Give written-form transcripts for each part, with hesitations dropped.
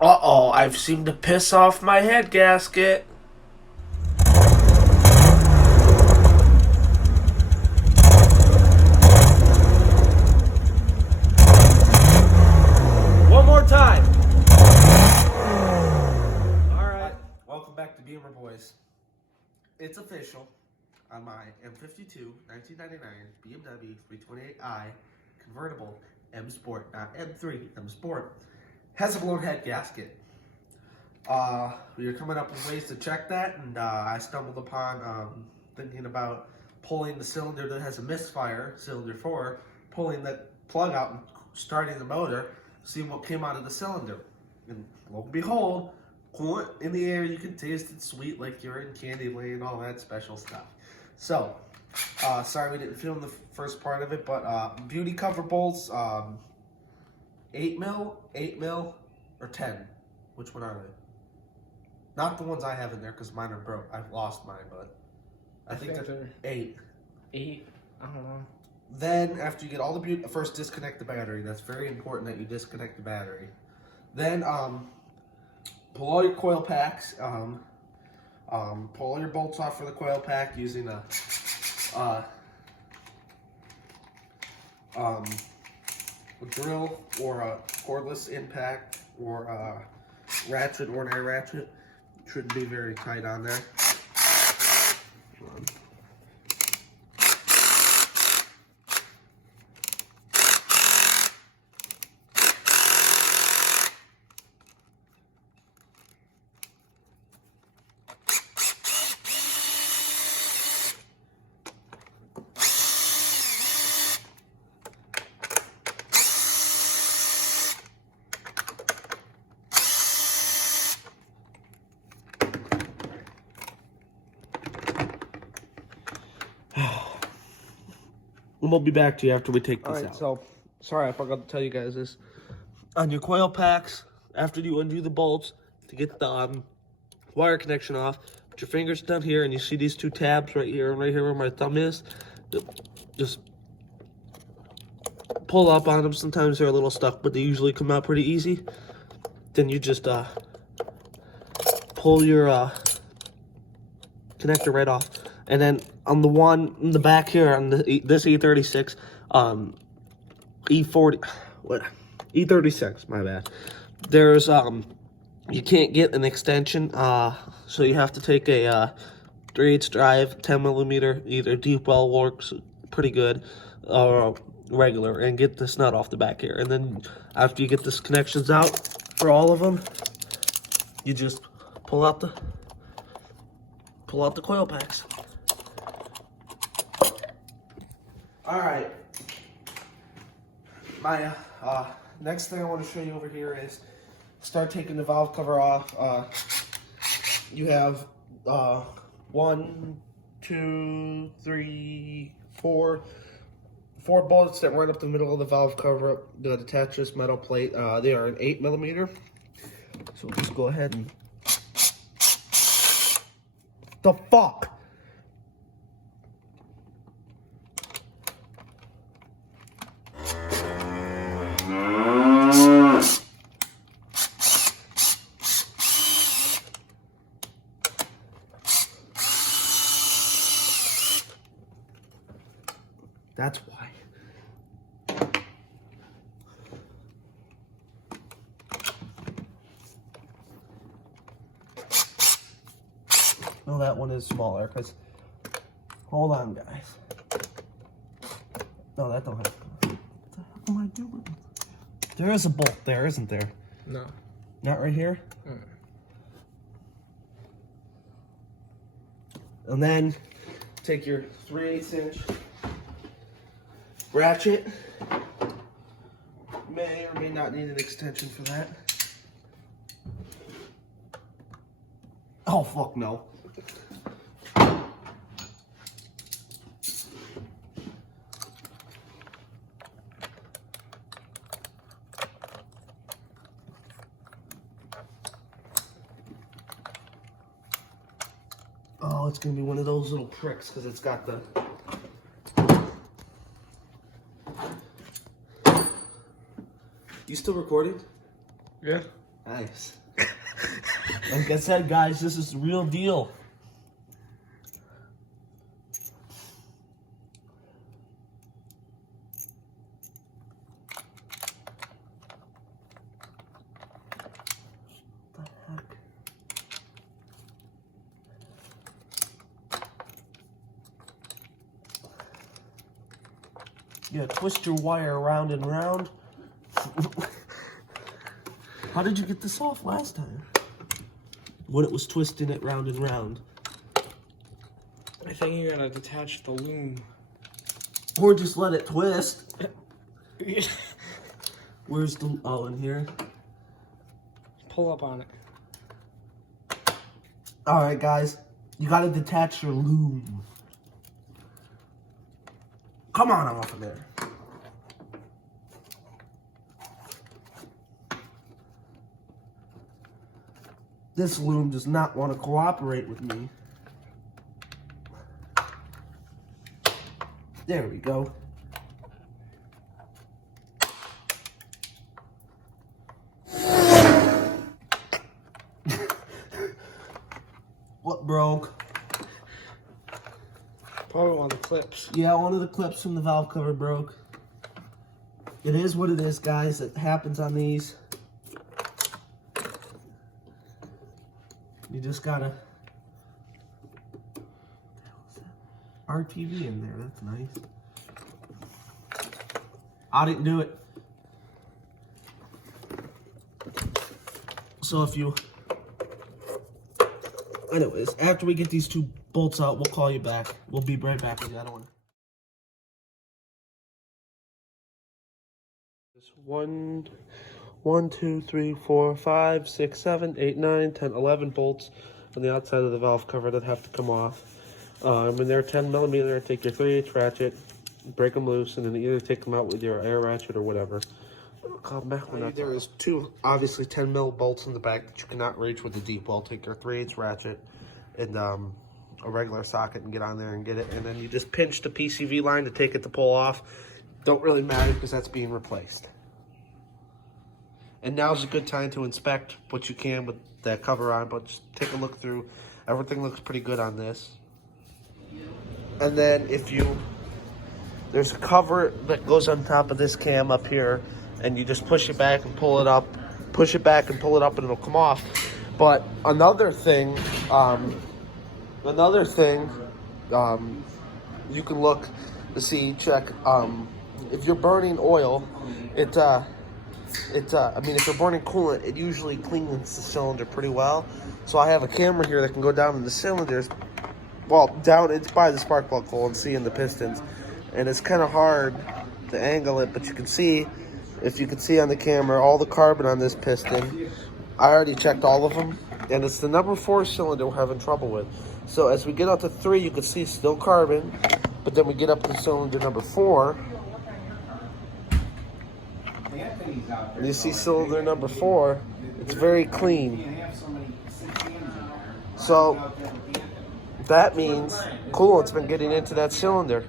Uh-oh, I've seemed to piss off my head gasket. One more time. All right. Welcome back to Beamer Boys. It's official. On my M52 1999 BMW 328i convertible M Sport, not M3, M Sport, has a blown head gasket. We were coming up with ways to check that, and I stumbled upon thinking about pulling the cylinder that has a misfire, cylinder 4, pulling that plug out and starting the motor, seeing what came out of the cylinder. And lo and behold, coolant in the air, you can taste it sweet like you're in Candyland, all that special stuff. So, sorry we didn't film the first part of it, but beauty cover bolts, 8 mil, or 10. Which one are they? Not the ones I have in there because mine are broke. I've lost mine, but I think they're 8. 8? I don't know. Then, after you get all the beauty, first disconnect the battery. That's very important that you disconnect the battery. Then, pull all your coil packs. Pull all your bolts off for the coil pack using a drill or a cordless impact or a ratchet or an air ratchet. Shouldn't be very tight on there. We'll be back to you after we take this out. So, sorry, I forgot to tell you guys this. On your coil packs, after you undo the bolts, to get the wire connection off, put your fingers down here, and you see these two tabs right here and right here where my thumb is. Just pull up on them. Sometimes they're a little stuck, but they usually come out pretty easy. Then you just pull your connector right off. And then on the one in the back here, on this E36, E36, my bad. There's, you can't get an extension, so you have to take a 3/8 drive, 10 millimeter, either deep well works pretty good, or regular, and get this nut off the back here. And then after you get this connections out for all of them, you just pull out the coil packs. All right. My next thing I want to show you over here is start taking the valve cover off. You have 1, 2, 3, 4 bolts that run up the middle of the valve cover that attach this metal plate. They are an 8 millimeter. So we'll just go ahead and. The fuck? That's why. No, that one is smaller, because... Hold on, guys. No, that don't have... What the heck am I doing? There is a bolt there, isn't there? No. Not right here? And then, take your 3/8 inch ratchet. May or may not need an extension for that. Oh, fuck no. Oh, it's gonna be one of those little pricks because it's got the... You still recording? Yeah. Nice. Like I said, guys, this is the real deal. What the heck? Yeah, twist your wire around and round. How did you get this off last time? When it was twisting it round and round. I think you're gonna detach the loom. Or just let it twist. Where's the, oh, in here? Pull up on it. Alright, guys. You gotta detach your loom. Come on off of there. This loom does not want to cooperate with me. There we go. What broke? Probably one of the clips. Yeah, one of the clips from the valve cover broke. It is what it is, guys. It happens on these. You just gotta... RTV in there, that's nice. I didn't do it. So if you... Anyways, after we get these two bolts out, we'll call you back. We'll be right back with you. I don't want to... One, 2, 3, 4, 5, 6, 7, 8, 9, 10, 11 bolts on the outside of the valve cover that have to come off. When they're 10 millimeter, take your 3/8 ratchet, break them loose, and then either take them out with your air ratchet or whatever. There is two, obviously 10 mil bolts in the back that you cannot reach with the deep well. Take your 3/8 ratchet and a regular socket and get on there and get it. And then you just pinch the PCV line to take it to pull off. Don't really matter because that's being replaced. And now's a good time to inspect what you can with that cover on, but just take a look through. Everything looks pretty good on this. And then there's a cover that goes on top of this cam up here, and you just push it back and pull it up, push it back and pull it up, and it'll come off. But another thing, you can look to see, check, if you're burning oil, I mean, if you're burning coolant, it usually cleans the cylinder pretty well. So I have a camera here that can go down in the cylinders, well, down, it's by the spark plug hole and see in the pistons. And it's kind of hard to angle it, but you can see, if you can see on the camera, all the carbon on this piston. I already checked all of them, and it's the number 4 cylinder we're having trouble with. So as we get up to 3, you can see still carbon, but then we get up to cylinder number 4, you see cylinder number 4, it's very clean. So that means coolant's been getting into that cylinder.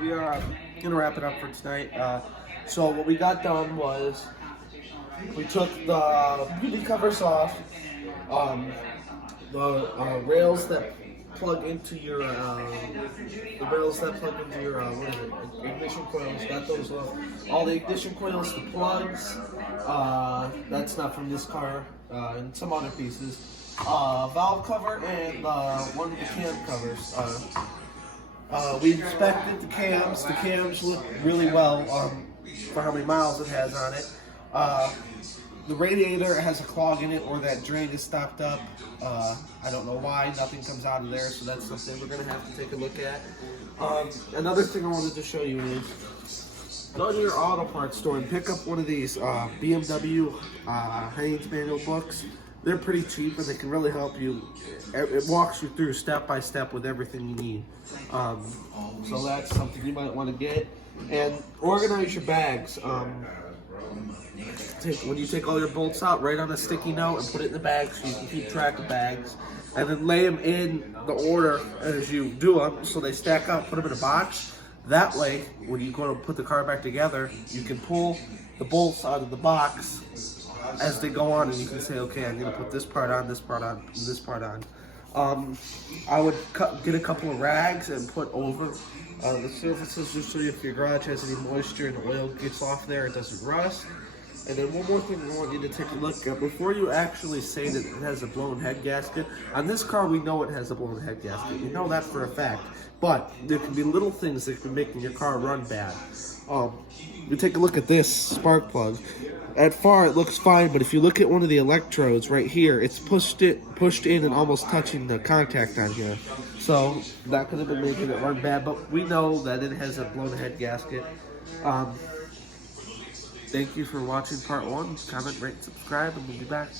We are gonna wrap it up for tonight. So what we got done was we took the PV covers off, the rails that plug into your ignition coils. Got those off. All the ignition coils, the plugs. That's not from this car, and some other pieces. Valve cover and one of the cam covers. We inspected the cams. The cams look really well for how many miles it has on it. The radiator has a clog in it, or that drain is stopped up. I don't know why. Nothing comes out of there, so that's something we're going to have to take a look at. Another thing I wanted to show you is, go to your auto parts store and pick up one of these BMW Haynes manual books. They're pretty cheap, and they can really help you. It walks you through step by step with everything you need. So that's something you might want to get. And organize your bags. When you take all your bolts out, write on a sticky note and put it in the bag so you can keep track of bags. And then lay them in the order as you do them so they stack up, put them in a box. That way, when you go to put the car back together, you can pull the bolts out of the box as they go on, and you can say, okay, I'm gonna put this part on, this part on, and this part on. I would get a couple of rags and put over the surfaces just so if your garage has any moisture and the oil gets off there, it doesn't rust. And then one more thing I want you to take a look at before you actually say that it has a blown head gasket. On this car, we know it has a blown head gasket. We know that for a fact. But there can be little things that can be making your car run bad. You take a look at this spark plug. At far, it looks fine, but if you look at one of the electrodes right here, it's pushed in and almost touching the contact on here. So that could have been making it run bad, but we know that it has a blown head gasket. Thank you for watching part 1. Comment, rate, subscribe, and we'll be back.